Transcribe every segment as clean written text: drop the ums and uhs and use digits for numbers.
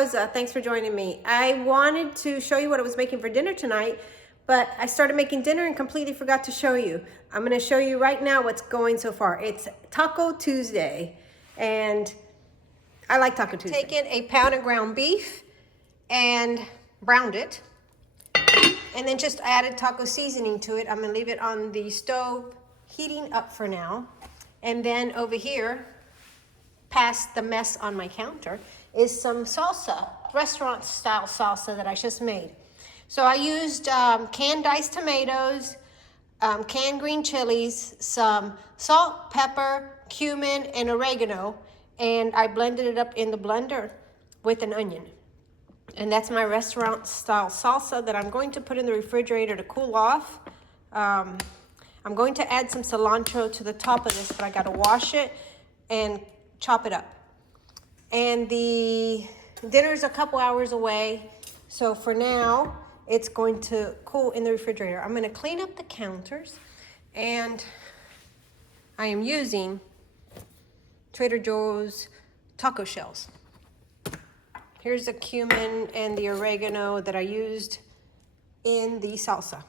Rosa. Thanks for joining me. I wanted to show you what I was making for dinner tonight, but I started making dinner and completely forgot to show you. I'm going to show you right now what's going so far. It's Taco Tuesday, and I like Taco Tuesday. Taken a pound of ground beef and browned it, and then just added taco seasoning to it. I'm going to leave it on the stove heating up for now. And then over here, past the mess on my counter, is some salsa, restaurant style salsa that I just made. So I used canned diced tomatoes, canned green chilies, some salt, pepper, cumin, and oregano, and I blended it up in the blender with an onion. And that's my restaurant style salsa that I'm going to put in the refrigerator to cool off. I'm going to add some cilantro to the top of this, but I gotta wash it and chop it up. And the dinner's a couple hours away, so for now, it's going to cool in the refrigerator. I'm gonna clean up the counters, and I am using Trader Joe's taco shells. Here's the cumin and the oregano that I used in the salsa.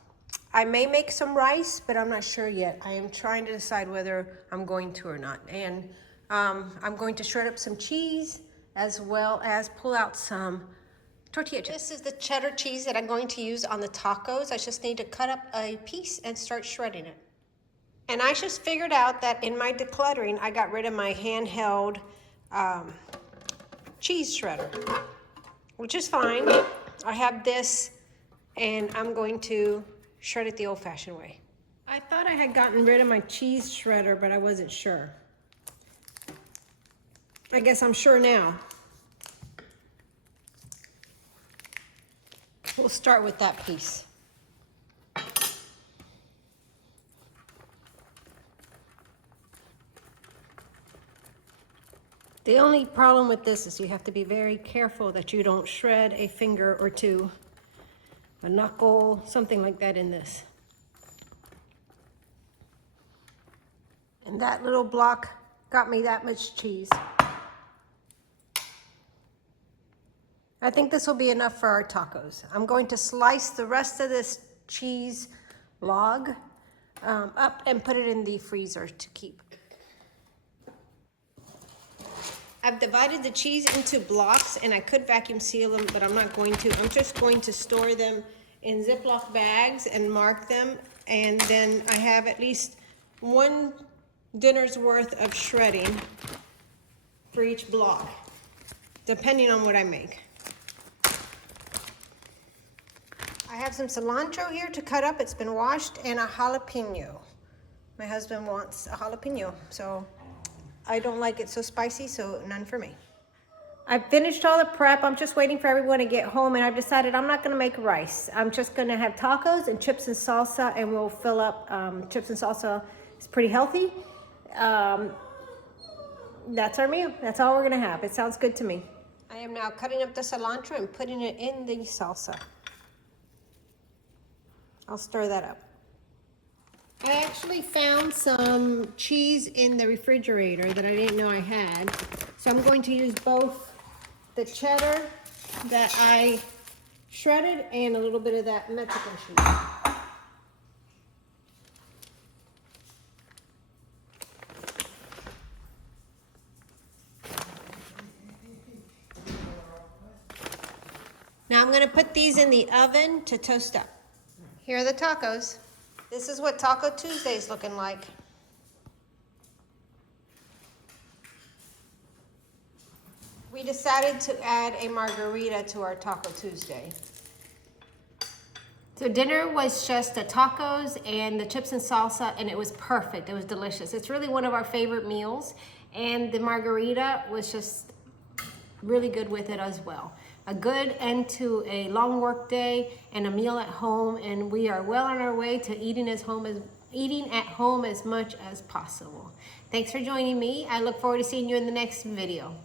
I may make some rice, but I'm not sure yet. I am trying to decide whether I'm going to or not. And I'm going to shred up some cheese as well as pull out some tortilla chips. This is the cheddar cheese that I'm going to use on the tacos. I just need to cut up a piece and start shredding it. And I just figured out that in my decluttering, I got rid of my handheld cheese shredder, which is fine. I have this, and I'm going to shred it the old-fashioned way. I thought I had gotten rid of my cheese shredder, but I wasn't sure. I guess I'm sure now. We'll start with that piece. The only problem with this is you have to be very careful that you don't shred a finger or two, a knuckle, something like that in this. And that little block got me that much cheese. I think this will be enough for our tacos. I'm going to slice the rest of this cheese log up and put it in the freezer to keep. I've divided the cheese into blocks, and I could vacuum seal them, but I'm not going to. I'm just going to store them in Ziploc bags and mark them, and then I have at least one dinner's worth of shredding for each block, depending on what I make. I have some cilantro here to cut up. It's been washed, and a jalapeno. My husband wants a jalapeno, so I don't like it so spicy, so none for me. I've finished all the prep. I'm just waiting for everyone to get home, and I've decided I'm not gonna make rice. I'm just gonna have tacos and chips and salsa, and we'll fill up. Chips and salsa is pretty healthy. That's our meal. That's all we're gonna have. It sounds good to me. I am now cutting up the cilantro and putting it in the salsa. I'll stir that up. I actually found some cheese in the refrigerator that I didn't know I had. So I'm going to use both the cheddar that I shredded and a little bit of that Mexican cheese. Now I'm going to put these in the oven to toast up. Here are the tacos. This is what Taco Tuesday is looking like. We decided to add a margarita to our Taco Tuesday. So dinner was just the tacos and the chips and salsa, and it was perfect. It was delicious. It's really one of our favorite meals, and the margarita was just really good with it as well. A good end to a long work day and a meal at home, and we are well on our way to eating at home as much as possible. Thanks for joining me. I look forward to seeing you in the next video.